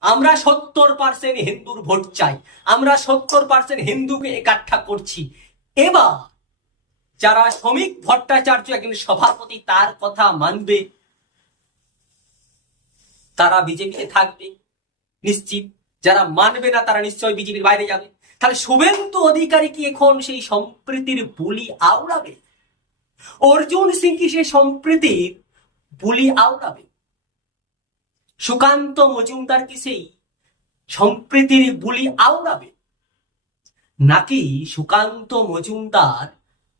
আমরা সত্তর পার্সেন্ট হিন্দুর ভোট চাই। আমরা সত্তর পার্সেন্ট হিন্দুকে একাঠা করছি। এবার যারা শ্রমিক ভট্টাচার্য একজন সভাপতি, তার কথা মানবে। তারা বিজেপিতে থাকবে, নিশ্চিত। যারা মানবে না, তারা নিশ্চয় বিজেপির বাইরে যাবে। তাহলে শুভেন্দু অধিকারী কি এখন সেই সম্প্রীতির বুলি আওড়াবে? অর্জুন সিং কি সেই সম্প্রীতির বুলি আওড়াবে? সুকান্ত মজুমদার কি সেই সম্প্রীতির বুলি আওড়াবে? নাকি সুকান্ত মজুমদার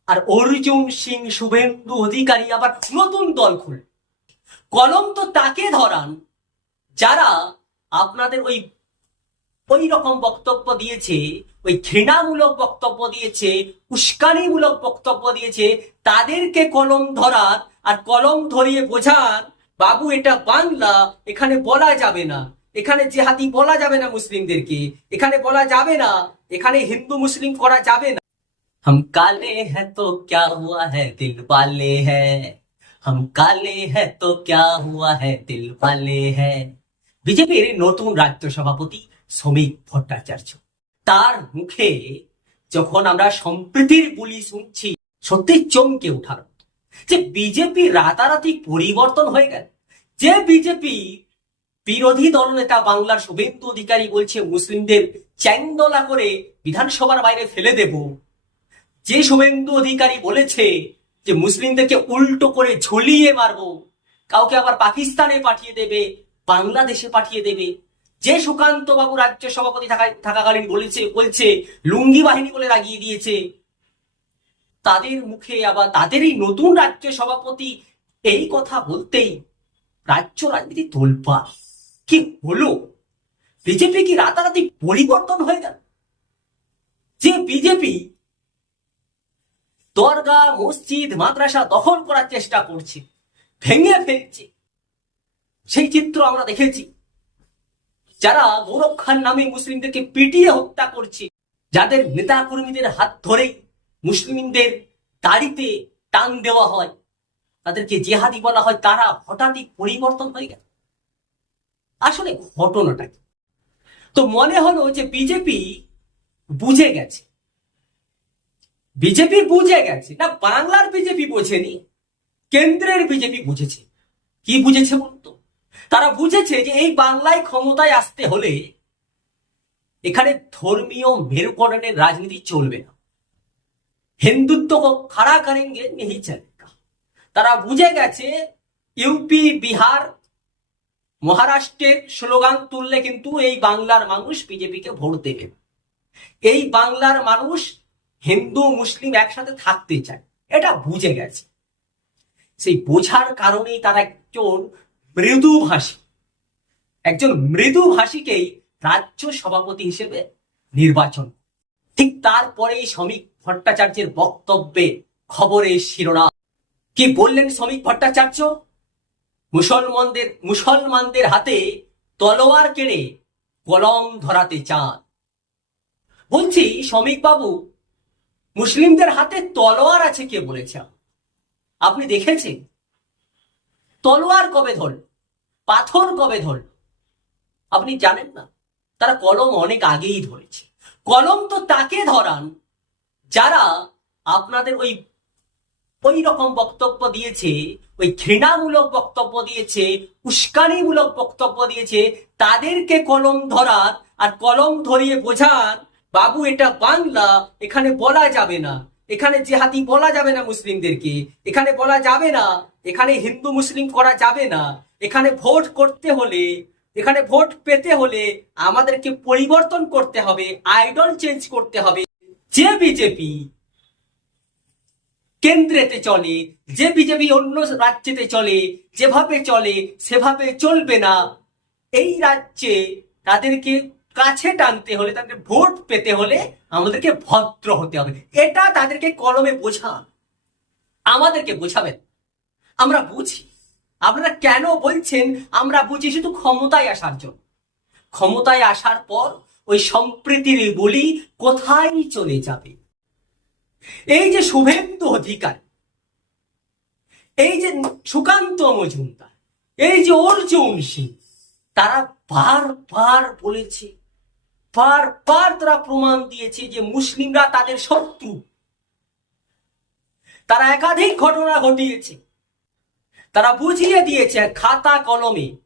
আর অর্জুন সিং শুভেন্দু অধিকারী আবার নতুন দল খুলবে? কলম তো তাকে ধরান, যারা আপনাদের ওই ওই রকম বক্তব্য দিয়েছে, ওই ঘৃণামূলক বক্তব্য দিয়েছে, উস্কানিমূলক বক্তব্য দিয়েছে, তাদেরকে কলম ধরার আর কলম ধরিয়ে বোঝান বাবু, এটা বাংলা, এখানে বলা যাবে না। এখানে জেহাদি বলা যাবে না মুসলিমদেরকে। এখানে বলা যাবে না, এখানে হিন্দু মুসলিম করা যাবে না। হম কালে হ্যাঁ ক্যা হুয়া হিল পালে হম কালে হ্যাঁ ক্যা হুয়া হিল পালে হ্যাঁ বিজেপির নতুন রাজ্য সভাপতি শ্রমিক ভট্টাচার্য। তার মুখে যখন আমরা সম্প্রীতির বলি শুনছি সত্যি চমকে ওঠার যে বিজেপি রাতারাতি পরিবর্তন হয়ে গেল যে বিজেপি বিরোধী দলনেতা বাংলার শুভেন্দু অধিকারী বলছে মুসলিমদের চ্যাংদলা করে বিধানসভার বাইরে ফেলে দেব। যে শুভেন্দু অধিকারী বলেছে যে মুসলিমদেরকে উল্টো করে ঝুলিয়ে মারবো, কাউকে আবার পাকিস্তানে পাঠিয়ে দেবে, বাংলাদেশে পাঠিয়ে দেবে। যে সুকান্ত বাবু রাজ্য সভাপতি থাকা- থাকাকালীন বলেছে, বলছে, লুঙ্গি বাহিনী বলে লাগিয়ে দিয়েছে। তাদের মুখে আবার তাদেরই নতুন রাজ্য সভাপতি এই কথা বলতেই রাজ্য রাজনীতি তোলপা। কি হলো? বিজেপি কি রাতারাতি পরিবর্তন হয়ে গেল? যে বিজেপি দরগা, মসজিদ, মাদ্রাসা দখল করার চেষ্টা করছে, ভেঙে ফেলছে। সেই চিত্র আমরা দেখেছি। যারা গৌরব খান নামে মুসলিমদেরকে পিটিয়ে হত্যা করছে, যাদের নেতা কর্মীদের হাত ধরেই মুসলিমদের দাড়িতে টান দেওয়া হয় তাদেরকে জেহাদি বলা হয়, তারা হঠাৎই পরিবর্তন হয়ে গেল। আসলে ঘটনাটা কি? তো মনে হলো যে বিজেপি বুঝে গেছে। বিজেপি বুঝে গেছে। না, বাংলার বিজেপি বোঝেনি, কেন্দ্রের বিজেপি বুঝেছে। কি বুঝেছে বলতো তারা বুঝেছে যে এই বাংলায় ক্ষমতায় আসতে হলে এখানে ধর্মীয় মেরুকরণের রাজনীতি চলবে না। হিন্দুত্ব খাড়া করেন নিহি চলে। তারা বুঝে গেছে ইউপি বিহার, মহারাষ্ট্রের স্লোগান তুললে কিন্তু এই বাংলার মানুষ বিজেপিকে ভোট দেবে। এই বাংলার মানুষ হিন্দু, মুসলিম একসাথে থাকতে চায়। এটা বুঝে গেছে। সেই বোঝার কারণেই তারা একজন মৃদুভাষী একজন মৃদুভাষীকেই রাজ্য সভাপতি হিসেবে নির্বাচন। ঠিক তারপরেই শ্রমিক ভট্টাচার্যের বক্তব্যে খবরের শিরোনাম। কি বললেন শ্রমিক ভট্টাচার্য? মুসলমানদের মুসলমানদের হাতে তলোয়ার কেড়ে কলম ধরাতে চান। বলছি শ্রমিক বাবু মুসলিমদের হাতে তলোয়ার আছে কে বলেছে? আপনি দেখেছেন? তলোয়ার কবে ধরল? পাথর কবে ধরল? আপনি জানেন না? তারা কলম অনেক আগেই ধরেছে। কলম তো তাকে ধরান যারা আপনাদের ওই ওই রকম বক্তব্য দিয়েছে, ওই ঘৃণামূলক বক্তব্য দিয়েছে, উস্কানিমূলক বক্তব্য দিয়েছে, তাদেরকে কলম ধরার আর কলম ধরিয়ে বোঝান বাবু এটা বাংলা, এখানে বলা যাবে না। এখানে জেহাদি বলা যাবে না মুসলিমদেরকে, এখানে বলা যাবে না, এখানে হিন্দু মুসলিম করা যাবে না। এখানে ভোট করতে হলে, এখানে ভোট পেতে হলে আমাদেরকে পরিবর্তন করতে হবে, আইডল চেঞ্জ করতে হবে। যে বিজেপি কেন্দ্রেতে চলে, যে বিজেপি অন্য রাজ্যেতে চলে, যেভাবে চলে, সেভাবে চলবে না। এই রাজ্যে তাদেরকে কাছে টানতে হলে, তাদের ভোট পেতে হলে আমাদেরকে ভদ্র হতে হবে। এটা তাদেরকে কলমে বোঝান আমাদেরকে বোঝাবেন। আমরা বুঝি। আপনারা কেন বলছেন, আমরা বুঝি শুধু ক্ষমতায় আসার জন্য। ক্ষমতায় আসার পর ওই সম্প্রীতির বলি কোথায় চলে যাবে? এই যে শুভেন্দু অধিকার, এই যে সুকান্ত মজুমদার, এই যে অর্জুন সিং, তারা বারবার বলেছে বারবার তারা প্রমাণ দিয়েছে যে মুসলিমরা তাদের শত্রু। তারা একাধিক ঘটনা ঘটিয়েছে। তারা বুঝিয়ে দিয়েছে খাতা কলমে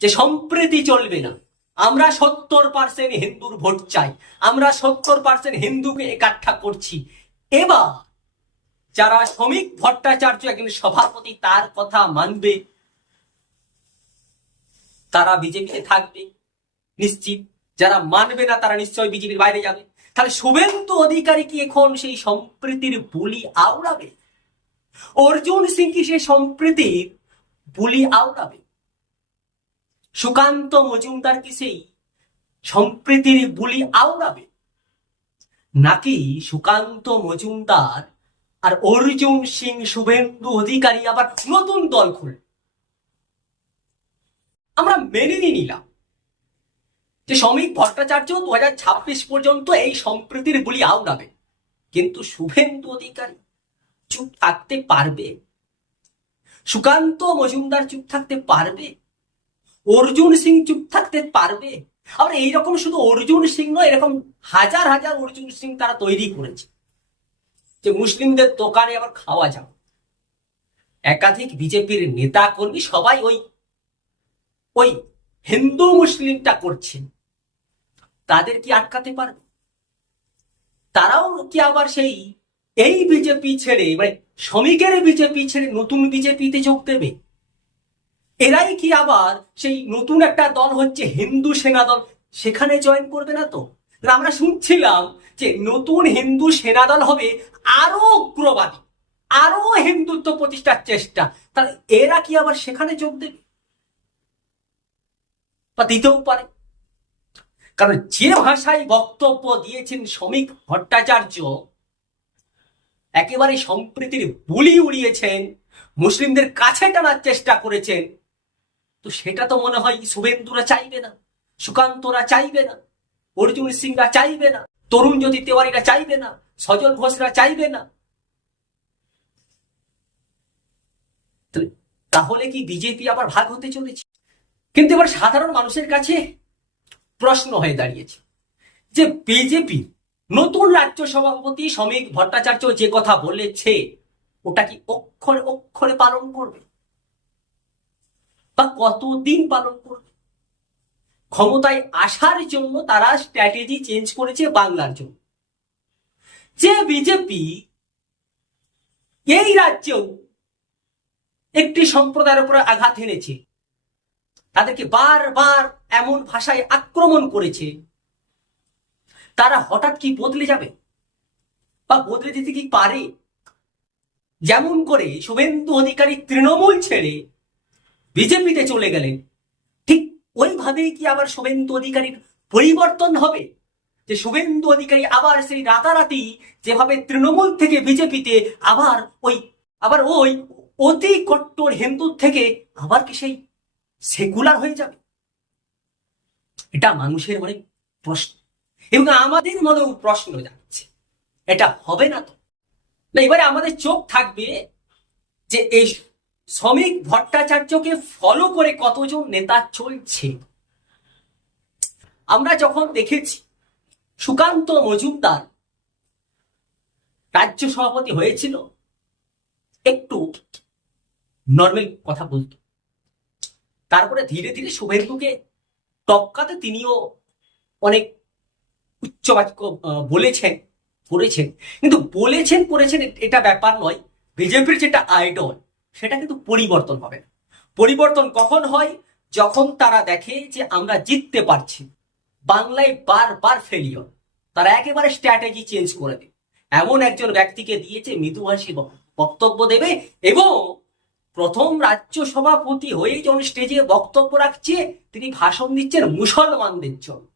যে সম্প্রীতি চলবে না। আমরা সত্তর পার্সেন্ট হিন্দুর ভোট চাই। আমরা সত্তর পার্সেন্ট হিন্দুকে একাঠা করছি। এবার যারা শ্রমিক ভট্টাচার্য একজন সভাপতি, তার কথা মানবে। তারা বিজেপিতে থাকবে, নিশ্চিত। যারা মানবে না, তারা নিশ্চয় বিজেপির বাইরে যাবে। তাহলে শুভেন্দু অধিকারী কি এখন সেই সম্প্রীতির বুলি আওড়াবে? অর্জুন সিং কি সেই সম্প্রীতির বুলি আওড়াবে? সুকান্ত মজুমদার কি সেই সম্প্রীতির বুলি আওড়াবে? নাকি সুকান্ত মজুমদার আর অর্জুন সিং শুভেন্দু অধিকারী আবার নতুন দল খুলল আমরা মেনে নিয়ে নিলাম যে শ্রমিক ভট্টাচার্য দু হাজার ছাব্বিশ পর্যন্ত এই সম্প্রীতির বুলি আওড়াবে। কিন্তু শুভেন্দু অধিকারী চুপ থাকতে পারবে? সুকান্ত মজুমদার চুপ থাকতে পারবে? অর্জুন সিং চুপ থাকতে পারবে? আবার এইরকম শুধু অর্জুন সিং নয়, এরকম হাজার হাজার অর্জুন সিং তারা তৈরি করেছে। যে মুসলিমদের দোকানে আবার খাওয়া যাবে। একাধিক বিজেপির নেতা কর্মী সবাই ওই ওই হিন্দু মুসলিমটা করছেন। তাদের কি আটকাতে পারবে? তারাও কি আবার সেই, এই বিজেপি ছেড়ে মানে শ্রমিকের বিজেপি ছেড়ে নতুন বিজেপিতে যোগ দেবে? এরাই কি আবার সেই নতুন একটা দল হচ্ছে হিন্দু সেনা দল? সেখানে জয়েন করবে না তো? আমরা শুনছিলাম যে নতুন হিন্দু সেনা দল হবে আরও উগ্রবাদী, আরও হিন্দুত্ব প্রতিষ্ঠার চেষ্টা। তাহলে এরা কি আবার সেখানে যোগ দেবে? বা দিতেও পারে। কারণ যে ভাষায় বক্তব্য দিয়েছেন শ্রমিক ভট্টাচার্য, একেবারে সম্প্রীতির বুলি উড়িয়েছেন, মুসলিমদের কাছে টানার চেষ্টা করেছেন তো সেটা তো মনে হয় শুভেন্দুরা চাইবে না, সুকান্তরা চাইবে না, অর্জুন সিংরা চাইবে না, তরুণ জ্যোতি তেওয়ারিরা চাইবে না, সজল ঘোষরা চাইবে না। তাহলে কি বিজেপি আবার ভাগ হতে চলেছে? কিন্তু এবার সাধারণ মানুষের কাছে প্রশ্ন হয়ে দাঁড়িয়েছে যে বিজেপি নতুন রাজ্য সভাপতি শ্রমিক ভট্টাচার্য যে কথা বলেছে, ওটা কি অক্ষরে অক্ষরে পালন করবে? বা কতদিন পালন করবে? ক্ষমতায় আসার জন্য তারা স্ট্র্যাটেজি চেঞ্জ করেছে বাংলার জন্য। যে বিজেপি এই রাজ্যেও একটি সম্প্রদায়ের উপরে আঘাত এনেছে, তাদেরকে বারবার এমন ভাষায় আক্রমণ করেছে, তারা হঠাৎ কি বদলে যাবে বা বদলে যেতে কি পারে? যেমন করে শুভেন্দু অধিকারী তৃণমূল ছেড়ে বিজেপিতে চলে গেলেন ঠিক ওইভাবেই কি আবার শুভেন্দু অধিকারীর পরিবর্তন হবে? যে শুভেন্দু অধিকারী আবার সেই রাতারাতি যেভাবে তৃণমূল থেকে বিজেপিতে আবার ওই আবার ওই অতি কট্টর হিন্দু থেকে আবার কি সেই সেকুলার হয়ে যাবে? এটা মানুষের মনে প্রশ্ন। এবং আমাদের মনেও প্রশ্ন যাচ্ছে এটা হবে না তো? না, এবারে আমাদের চোখ থাকবে যে এই শ্রমিক ভট্টাচার্যকে ফলো করে কতজন নেতা চলছে? আমরা যখন দেখেছি, সুকান্ত মজুমদার রাজ্য সভাপতি হয়েছিল, একটু নর্মাল কথা বলতো। তারপরে ধীরে ধীরে শুভেন্দুকে টপকাতে তিনিও অনেক উচ্চবাক্য বলেছেন, করেছেন। কিন্তু বলেছেন, করেছেন এটা ব্যাপার নয়, বিজেপির যেটা আইডল সেটা কিন্তু পরিবর্তন হবে। পরিবর্তন কখন হয়? যখন তারা দেখে যে আমরা জিততে পারছি। বাংলায় বারবার ফেলিওর তারা একেবারে স্ট্র্যাটেজি চেঞ্জ করে দেবে এমন একজন ব্যক্তিকে দিয়েছে মৃদুভাষী বক্তব্য দেবে এবং প্রথম রাজ্য সভাপতি হয়ে যখন স্টেজে বক্তব্য রাখছে, তিনি ভাষণ দিচ্ছেন মুসলমানদের জন্য।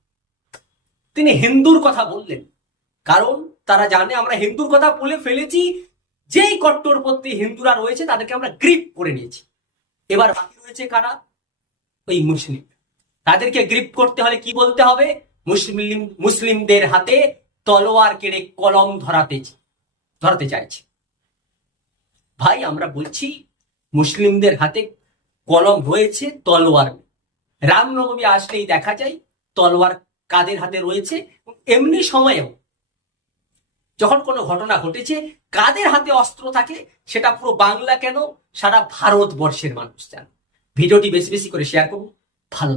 তিনি হিন্দুর কথা বললেন। কারণ তারা জানে আমরা হিন্দুর কথা বলে ফেলেছি যেই কট্টরপন্থী হিন্দুরা রয়েছে, তাদেরকে আমরা গ্রিপ করে নিয়েছি। এবার বাকি রয়েছে কারা? ওই মুসলিম। তাদেরকে গ্রিপ করতে হলে কি বলতে হবে? মুসলিম, মুসলিমদের হাতে তলোয়ার কেড়ে কলম ধরাতে ধরাতে চাইছে। ভাই, আমরা বলছি মুসলিমদের হাতে কলম রয়েছে, তলোয়ার। রামনবমী আসলেই দেখা যায়, তলোয়ার কাদের হাতে রয়েছে? এমনি সময়েও যখন কোনো ঘটনা ঘটেছে, কাদের হাতে অস্ত্র থাকে, সেটা পুরো বাংলা কেন? সারা ভারতবর্ষের মানুষ জানে। ভিডিওটি বেশি বেশি করে শেয়ার করুন।